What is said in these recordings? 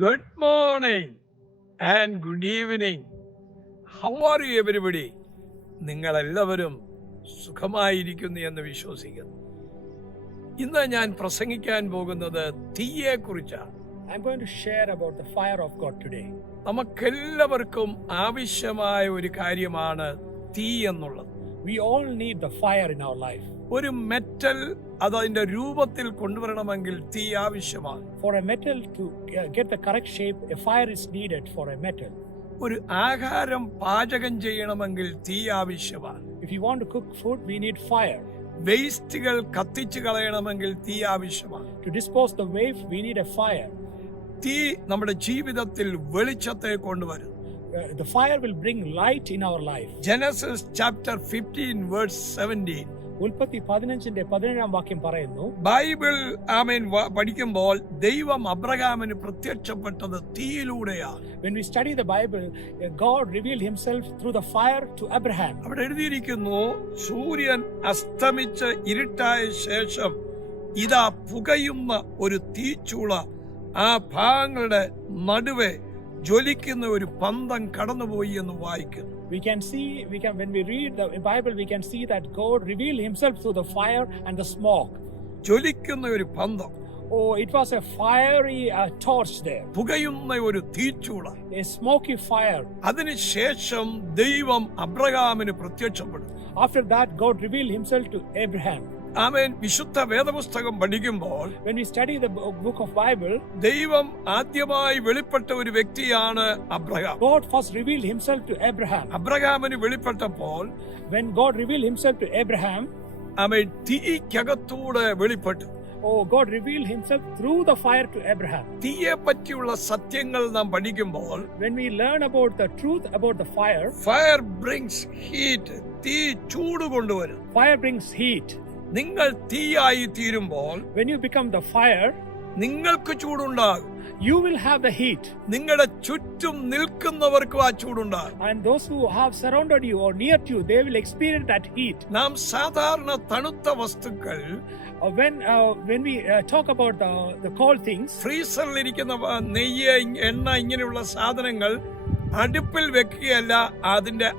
Good morning and good evening. How are you everybody? നിങ്ങളെല്ലാവരും സുഖമായിരിക്കുന്നു എന്ന് വിശ്വസിക്കുന്നു. ഇന്ന് ഞാൻ പ്രസംഗിക്കാൻ പോകുന്നത് തീയെക്കുറിച്ചാണ്. I'm going to share about the fire of God today. നമുക്കെല്ലാവർക്കും ആവശ്യമായ ഒരു കാര്യമാണ് തീ എന്നുള്ളത്. We all need the fire in our life. ഒരു മെറ്റൽ അതിന്റെ രൂപത്തിൽ കൊണ്ടുവരണമെങ്കിൽ തീ ആവശ്യമാണ്. For a metal to get the correct shape, a fire is needed for a metal. ഒരു ആഹാരം പാചകം ചെയ്യണമെങ്കിൽ തീ ആവശ്യമാണ്. If you want to cook food, we need fire. വേസ്റ്റുകൾ കത്തിച്ചു കളയണമെങ്കിൽ തീ ആവശ്യമാണ്. To dispose the waste, we need a fire. തീ നമ്മുടെ ജീവിതത്തിൽ വെളിച്ചത്തെ കൊണ്ടുവരും. The fire will bring light in our life. Genesis chapter 15 verse 17. ഉൽപ്പത്തി 15:17 വാക്യം പറയുന്നു, ബൈബിൾ പഠിക്കുമ്പോൾ ദൈവം അബ്രഹാമിന് പ്രത്യക്ഷപ്പെട്ടത് തീയിലൂടെയാണ്. When we study the Bible, God revealed himself through the fire to Abraham. അവിടെ എഴുതിയിരിക്കുന്നു, സൂര്യൻ അസ്തമിച്ച് ഇരുട്ടായ ശേഷം ഇതാ പുകയുന്ന ഒരു തീച്ചൂള ആ ഭാഗങ്ങളുടെ നടുവെ ജ്വലിക്കുന്ന ഒരു പന്തം കടന്നുപോയി എന്ന് വായിക്കുന്നു. When we read the Bible, we can see that God revealed himself through the fire and the smoke. ജ്വലിക്കുന്ന ഒരു പന്തം. Oh, it was a fiery torch there. പുകയുന്ന ഒരു തീച്ചൂള. A smoky fire. അതിനുശേഷം ദൈവം അബ്രഹാമിന് പ്രത്യക്ഷപ്പെടും. After that, God revealed himself to Abraham. ആമേൻ. വിശുദ്ധ വേദപുസ്തകം പഠിക്കുമ്പോൾ when we study the book of Bible, ദൈവം ആദ്യമായി വെളിപ്പെട്ട ഒരു വ്യക്തിയാണ് Abraham. God first revealed himself to Abraham. അബ്രഹാമിന് വെളിപ്പെട്ടപ്പോൾ when God revealed himself to Abraham, ആമേൻ, തീക്കകത്തൂടെ വെളിപ്പെട്ടു. Oh, God revealed himself through the fire to Abraham. തീയെ പറ്റിയുള്ള സത്യങ്ങൾ നാം പഠിക്കുമ്പോൾ when we learn about the truth about the fire, fire brings heat. തീ ചൂട് കൊണ്ടുവരും. Fire brings heat. നിങ്ങൾ തീയായി തീരുമ്പോൾ, when you become the fire, നിങ്ങൾക്ക് ചൂടുണ്ടാകും. you will have the heat. നിങ്ങളുടെ ചുറ്റും നിൽക്കുന്നവർക്കും ആ ചൂടുണ്ടാകും. And those who have surrounded you or near to you, they will experience that heat. നാം സാധാരണ തണുത്ത വസ്തുക്കൾ when we talk about the cold things, ഫ്രീസറിലിരിക്കുന്ന നെയ്യ്, എണ്ണ, ഇങ്ങനെയുള്ള സാധനങ്ങൾ അടുപ്പിൽ വെക്കുകയല്ല, അതിന്റെ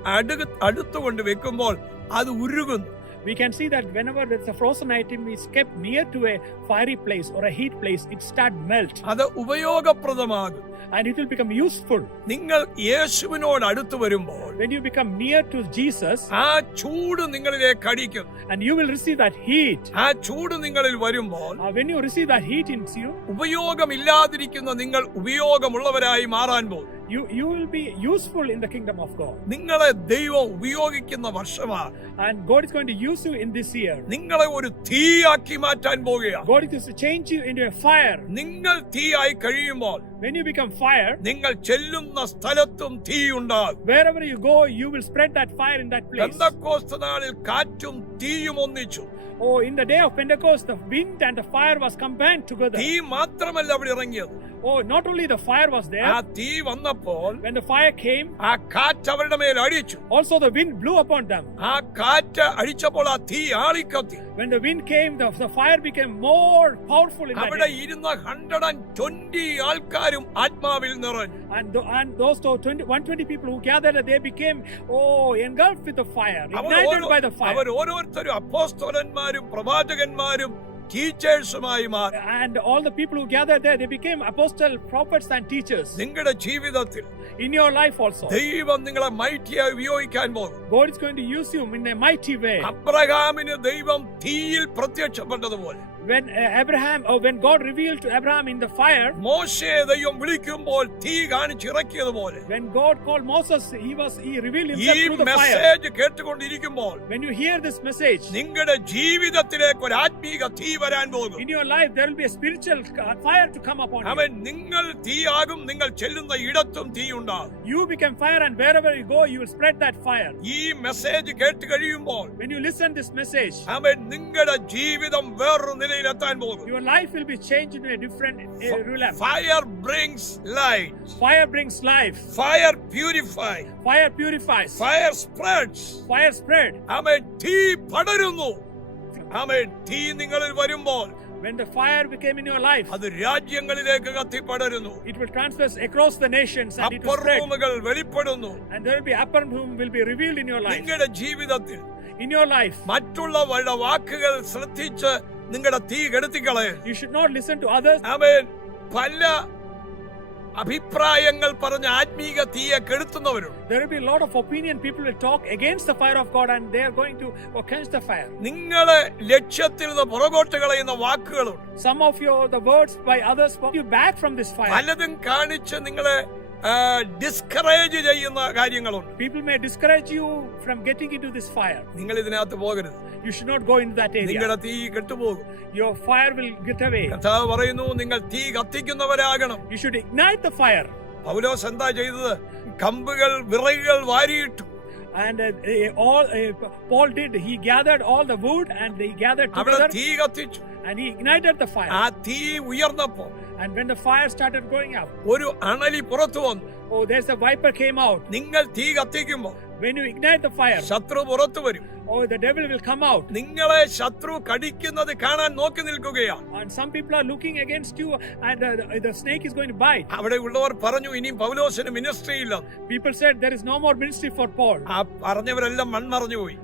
അടുത്തുകൊണ്ട് വെക്കുമ്പോൾ അത് ഉരുകുന്നു. we can see that whenever there's a frozen item is kept near to a fiery place or a heat place, it start melt. അത് ഉപയോഗപ്രദമാകും. And it will become useful. നിങ്ങൾ യേശുവിനോട് അടുത്ത് വരുമ്പോൾ, when you become near to Jesus, ആ ചൂട് നിങ്ങളിലേക്ക് അടിക്കും. and you will receive that heat. ആ ചൂട് നിങ്ങളിൽ വരുമ്പോൾ, when you receive that heat in you, ഉപയോഗമില്ലാതിരിക്കുന്ന നിങ്ങൾ ഉപയോഗമുള്ളവരായി മാറാൻ പോകും. you will be useful in the kingdom of God. നിങ്ങളെ ദൈവം ഉപയോഗിക്കുന്ന വർഷമാണ്. And God is going to use you in this year. നിങ്ങളെ ഒരു തീയാക്കി മാറ്റാൻ പോകുകയാണ്. God is going to change you into a fire. നിങ്ങൾ തീയായി കഴിയുമ്പോൾ, when you become fire, നിങ്ങൾ ചെല്ലുന്ന സ്ഥലത്തും തീ ഉണ്ടാകും. wherever you go, you will spread that fire in that place. Pentecost നാളിൽ കാറ്റും തീയും ഒന്നിച്ചു. Oh, in the day of Pentecost, the wind and the fire was combined together. തീ മാത്രമല്ല അവിടെ ഇറങ്ങിയത്. Oh, not only the fire was there. ആ തീ വന്നപ്പോൾ, when the fire came, ആ കാറ്റ് അവരുടെ മേൽ അടിച്ചു. also the wind blew upon them. ആ കാറ്റ് അടിച്ചപ്പോൾ ആ തീ ആളിക്കത്തി. when the wind came, the fire became more powerful in that അവിടെ day. ഇരുന്ന 120 ആൾക്കാരും ആത്മാവിൽ നിറഞ്ഞു. And those 120 people who gathered, they became engulfed with the fire, ignited by the fire. അവർ ഓരോരുത്തരും അപ്പോസ്തലന്മാരും പ്രവാചകന്മാരും ടീച്ചേഴ്സുമായി മാറി. And all the people who gathered there, they became apostles, prophets and teachers. നിങ്ങളുടെ ജീവിതത്തിൽ in your life also, ദൈവം നിങ്ങളെ മൈറ്റിയായി ഉപയോഗിക്കാൻ പോകും. God is going to use you in a mighty way. അബ്രഹാമിന് ദൈവം തീയിൽ പ്രത്യക്ഷപ്പെട്ടതുപോലെ, when God revealed to Abraham in the fire, മോശയെ ദൈവം വിളിക്കുമ്പോൾ തീ കാണിച്ചിറക്കിയതുപോലെ, when God called Moses, he revealed himself ഈ through the fire. മെസ്സേജ് കേട്ടുകൊണ്ടിരിക്കുമ്പോൾ, when you hear this message, നിങ്ങളുടെ ജീവിതത്തിലേക്ക് ഒരു ആത്മീക തീ വരാൻ പോകും. in your life there will be a spiritual fire to come upon you. നിങ്ങൾ തീയാകും. നിങ്ങൾ ചെല്ലുന്ന ഇടത്തും തീ ഉണ്ടാകും. You become fire, and wherever you go, you will spread that fire. ഈ മെസ്സേജ് കേട്ട് കഴിയുമ്പോൾ, when you listen this message, നിങ്ങളുടെ ജീവിതം വേറൊരു നിലയിലെത്താൻ പോകും. your life will be changed into a different realm. Fire brings light. Fire brings life. Fire purifies. Fire purifies. Fire spreads. Fire spread. തീ പടരുന്നു. തീ നിങ്ങളിൽ വരുമ്പോൾ, When the fire became in your life, അത് രാജ്യങ്ങളിലേക്ക് കത്തിപ്പടരുന്നു. it will transverse across the nations and it will upper spread. റൂമുകൾ വെളിപ്പെടുന്നു. And there will be upper room will be revealed in your life. നിങ്ങളുടെ ജീവിതത്തിൽ In your life, മറ്റുള്ളവരുടെ വാക്കുകൾ ശ്രദ്ധിച്ച് നിങ്ങളുടെ തീ കെടുത്തിക്കളയും. you should not listen to others. ആമേൻ. പല അഭിപ്രായങ്ങൾ പറഞ്ഞ ആത്മീക തീയെ കെടുത്തുന്നവരുണ്ട്. There will be a lot of opinion. People will talk against the fire of God and they are going to quench the fire. നിങ്ങളെ ലക്ഷ്യത്തിൽ നിന്ന് പുറകോട്ട് കളയുന്ന വാക്കുകളുണ്ട്. Some of the words by others pull you back from this fire. പലതും കാണിച്ച് നിങ്ങളെ discourage ചെയ്യുന്ന കാര്യങ്ങളുണ്ട്. People may discourage you from getting into this fire. നിങ്ങൾ ഇതിനകത്ത് പോകരുത്. You should not go into that area. നിങ്ങളുടെ തീ കെട്ടുപോകും. Your fire will get away. കർത്താവ് പറയുന്നു, നിങ്ങൾ തീ കത്തിക്കുന്നവരാകണം. You should ignite the fire. പൗലോസ് എന്താ ചെയ്തത്? കമ്പുകൾ വിറകുകൾ വാരിയിട്ടു. And Paul did. He gathered all the wood and he gathered അവിടെ together തീ കത്തിച്ചു. and he ignited the fire. ആ തീ ഉയർന്നപ്പോ And when the fire started going up, ഒരു അണലി പുറത്തു വന്നു. oh, there's a viper came out. നിങ്ങൾ തീ കത്തിക്കുമ്പോ When you ignite the fire, ശത്രു പുറത്തു വരും. oh, the devil will come out. നിങ്ങളെ ശത്രു കടിക്കുന്നത് കാണാൻ നോക്കി നിൽക്കുകയാണ്. And some people are looking against you and the snake is going to bite. അവിടെ ഉള്ളവർ പറഞ്ഞു, ഇനി പൗലോസിന് മിനിസ്ട്രി ഇല്ല. People said there is no more ministry for Paul. ആ പറഞ്ഞവരെല്ലാം മൺമറഞ്ഞു പോയി.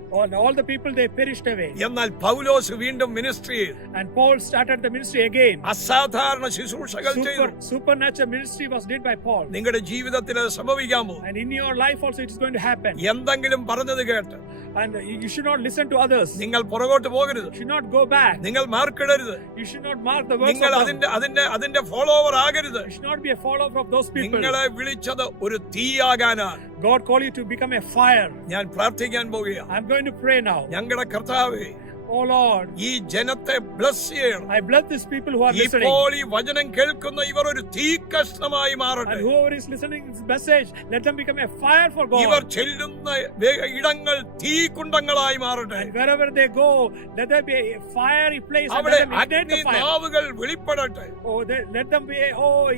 All the people, they perished away. എന്നാൽ പൗലോസ് വീണ്ടും മിനിസ്ട്രി ചെയ്തു. And Paul started the ministry again. അസാധാരണ ശുശ്രൂഷകൾ ചെയ്തു. Supernatural ministry was did by Paul. നിങ്ങളുടെ ജീവിതത്തിൽ അത് സംഭവിക്കാൻ പോകും. And in your life also it is going to happen. എന്തെങ്കിലും പറഞ്ഞത് കേട്ട് And you should not listen to others. നിങ്ങൾ പുറകോട്ട് പോകരുത്. You should not go back. നിങ്ങൾ മാർക്കിടരുത്. You should not mark the words നിങ്ങൾ of them. അതിന്റെ ഫോളോവർ ആകരുത്. You should not be a follower of those people. നിങ്ങളെ വിളിച്ചത് ഒരു തീയാകാനാണ്. God called you to become a fire. ഞാൻ പ്രാർത്ഥിക്കാൻ പോകുകയാണ്. I'm going to pray now. ഞങ്ങളുടെ കർത്താവേ, Oh Lord, ഈ ജനത്തെ ബ്ലസ് ചെയ്യണം. I bless these people who are listening. ഇപ്പോൾ ഈ വചനം കേൾക്കുന്ന ഇവർ ഒരു തീക്കഷ്ണമായി മാറട്ടെ. And whoever is listening to this message, let them become a fire for ഇവർ God. ചെല്ലുന്ന ഇടങ്ങൾ തീകുണ്ടങ്ങളായി മാറട്ടെ. And wherever they go, let there be a fiery place. And അവിടെ let them ignite അഗ്നി the fire. നാവുകൾ വെളിപ്പെടട്ടെ. Let them be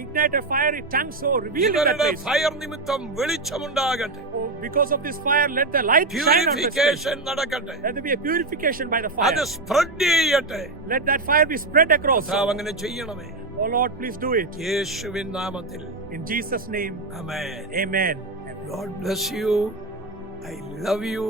ignite a fiery tongue so revealed in that ഇവരുടെ place. Fire നിമിത്തം വെളിച്ചമുണ്ടാകട്ടെ. Because of this fire, let the light shine on this place. Purification നടക്കട്ടെ. Let there be a purification by the അത് fire. Spread ചെയ്യട്ടെ. Let that fire be spread across. കർത്താവ് അങ്ങനെ ചെയ്യണമേ. Oh Lord, please do it. യേശുവിൻ നാമത്തിൽ. In Jesus' name, amen. amen. God bless you. I love you.